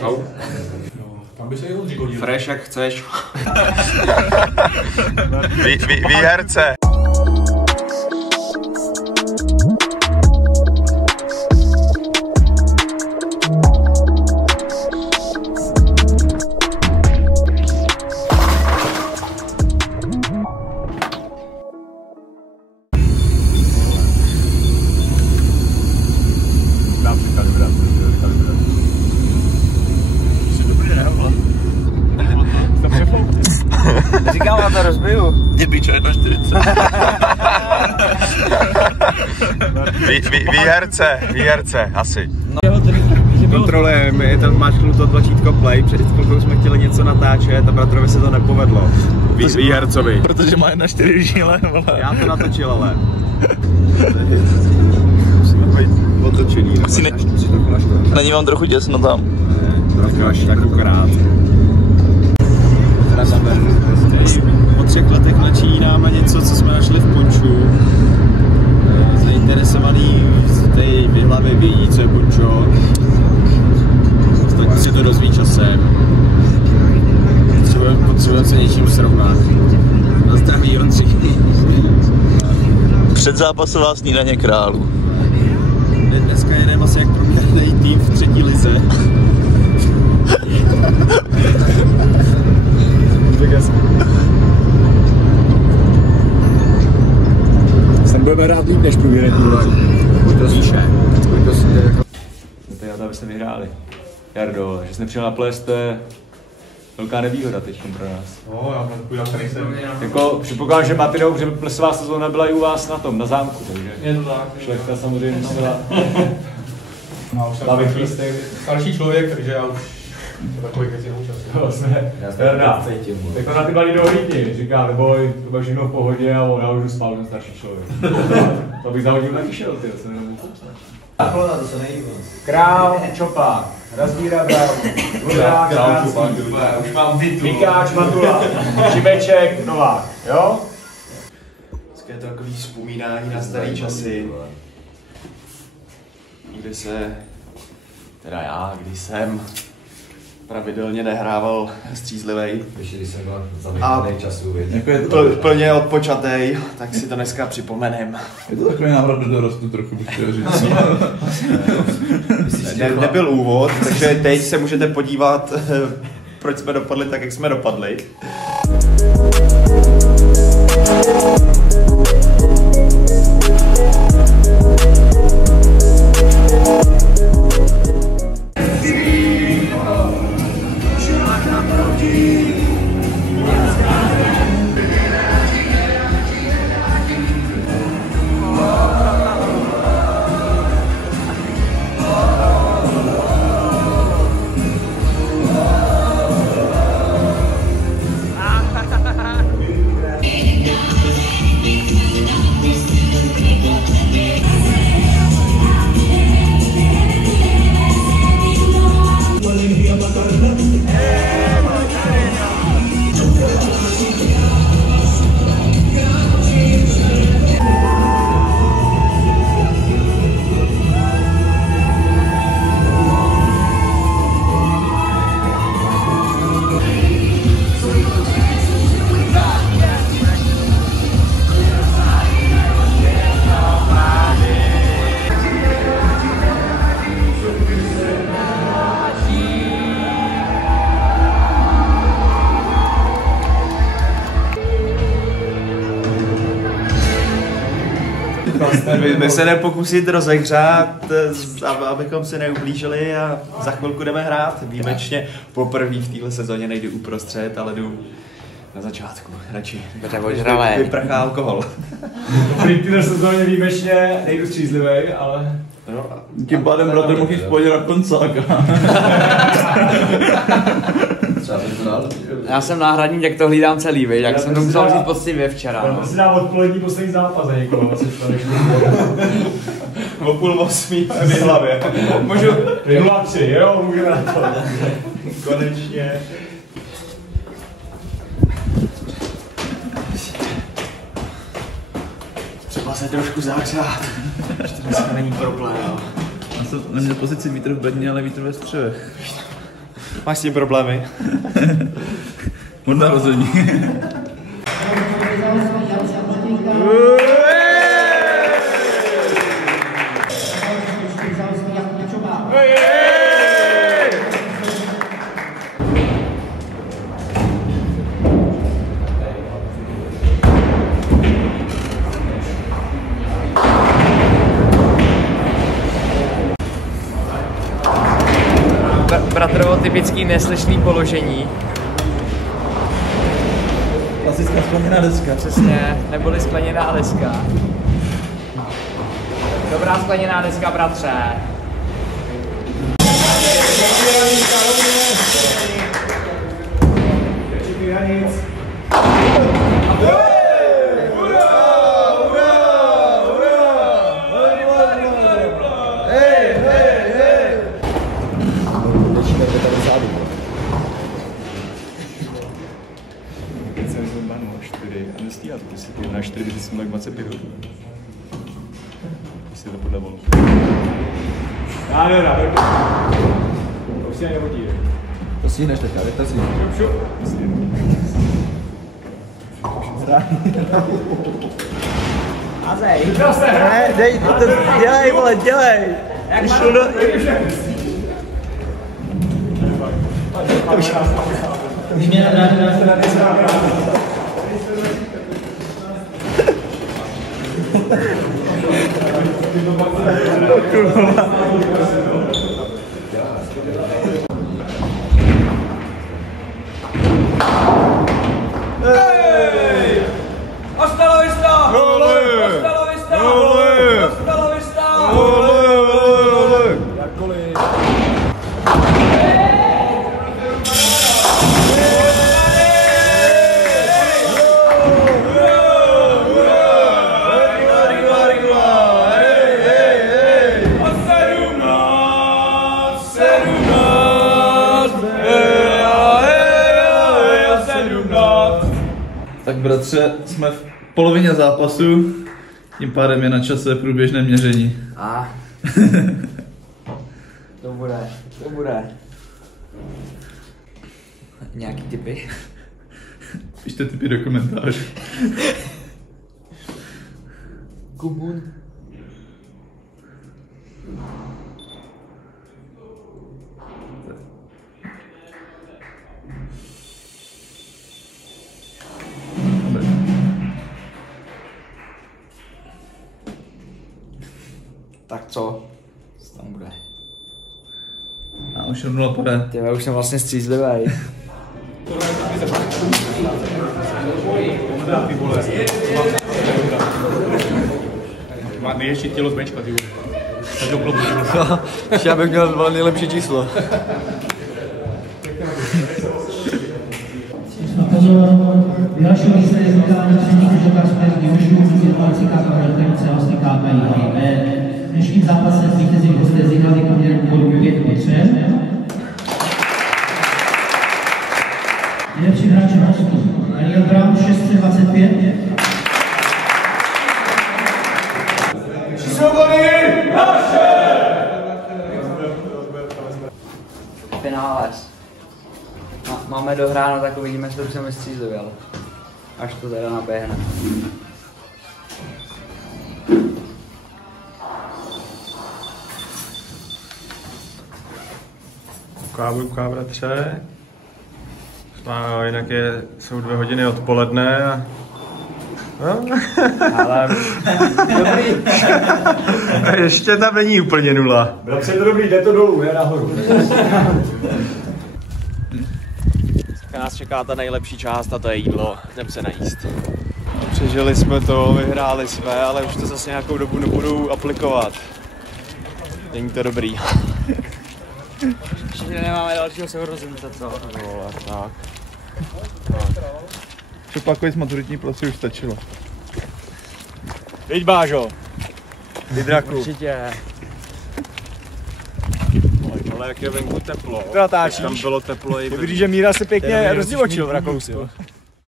Čau. Tam by se jel říkodil. Fresh jak chceš. Výherce. Říkám, já to rozbiju. Mě píče 1,40. Výherce, asi. Kontrolujeme, tam máčknu to tlačítko play, před chvilkou jsme chtěli něco natáčet a bratrovi se to nepovedlo. Výhercovi. Protože má 1,4 žíle, vole. Já to natočil, ale. Musíme být otočený. Není vám trochu děsno tam? Trochu až takokrát. Po 3 letech načínáme něco, co jsme našli v punču. Zainteresovaný z té hlavy vědí, co je punčo. Ostatní si to dozví časem. Potřebujeme se něčím srovnat. Na zdraví Ondřej. Předzápasová snídaně králů. Dneska jedeme asi jak průměrný tým v 3. lize. Sem budeme hrát líp než průměrný tým. To zvíše. To abyste vyhráli. Jardo, že jsi nepřijel na ples, to je velká nevýhoda teď pro nás. No, já půjdu tady jsem. Jako předpokládám, že máte protože plesová sezóna byla i u vás na tom, na zámku, takže. Je to tak. Šlechta samozřejmě musela. No, už jsem starší člověk, takže já už takových věcí neúčastním. Jarda, tak to na ty balí dohlídni, říká, neboj, to bude všechno v pohodě a já už jdu spát, ten starší člověk. To bych zahodil taky šel, ty, to se nebudu kousnout. Král, čopák, Razdíra, bravo, Ludák, Už mám bytu. Mikáč, Matula, Šibeček, Novák, jo? Je to takový vzpomínání na staré časy, kdy jsem pravidelně nehrával střízlivej. Když jsem byl zamykaný času, Jako je to plně odpočatej, tak si to dneska připomenem. Je to takový návrat do dorostu trochu, bych chtěl říct. Nebyl úvod, takže teď se můžete podívat, proč jsme dopadli tak, jak jsme dopadli. My se jdeme pokusit rozehřát, abychom se neublížili a za chvilku jdeme hrát. Výjimečně poprvé v téhle sezóně nejdu uprostřed, ale jdu na začátku. Radši vyprchá alkohol. V téhle sezóně výjimečně nejdu střízlivej, ale... No, Tím pádem bratr mohl jít spodě na koncáka. Já jsem náhradník, jak to hlídám celý, viď? Jak jsem to musel říct poctivě včera. No. Prostě dám odpolední poslední zápas za někoho, o 7:30 v hlavě. Můžu 0-3, jo, můžeme na to. Konečně. Třeba se trošku zahřát. Ještě dneska není problém. Já jsem neměl pozici vítr v bedně, ale vítr ve střevech. Máš s tím problémy? Od narození. Bratrovo typický neslyšný položení. Klasická skleněná deska. Přesně, neboli skleněná deska. Dobrá skleněná deska, bratře. Na 4 by si měl 25 hodin. Jestli to podle volů. Dobrá. To už si ani nevodí. To stihneš teďka, tak to si. Azej. Ne, dej, to dělej, vole, dělej. Jak Už má to to? Tak bratře, jsme v polovině zápasu, tím pádem je na čase průběžné měření. To bude. Nějaký tipy? Pište tipy do komentářů. Kubun. Tak co? Co tam bude? A už rovnou pade. Já už jsem vlastně střízlivý. Má největší tělo z benčka, ty vole. Já bych měl nejlepší číslo. Další místo je zvyklání předních žokařů Divižů, situací KKR, celostní KPI. V dnešním zápase vítězí hosté získali poměrem bodu 5-3. Nejlepší hráč hostů Daniel Brown 625. Fináles. Máme dohráno, tak uvidíme, jestli už jsem střízlivý, ale až to teda naběhne. Uká, bratře. A jinak jsou 2 hodiny odpoledne a... No. Ale dobrý. Ještě tam není úplně 0. Bratře, to dobrý, jde to dolů, je nahoru. Nás čeká ta nejlepší část a to je jídlo. Jdem se najíst. Přežili jsme to, vyhráli jsme, ale už to zase nějakou dobu nebudu aplikovat. Není to dobrý. Ještě nemáme dalšího sourozence, co? No, tak. Přepakuj z maturitní plosy už stačilo. Viď, Bážo. Hydraku. Určitě. Ale jak je venku teplo. To natáčíš. Tam bylo teplo i... Vidíš, že Míra se pěkně rozdivočil v Rakousku.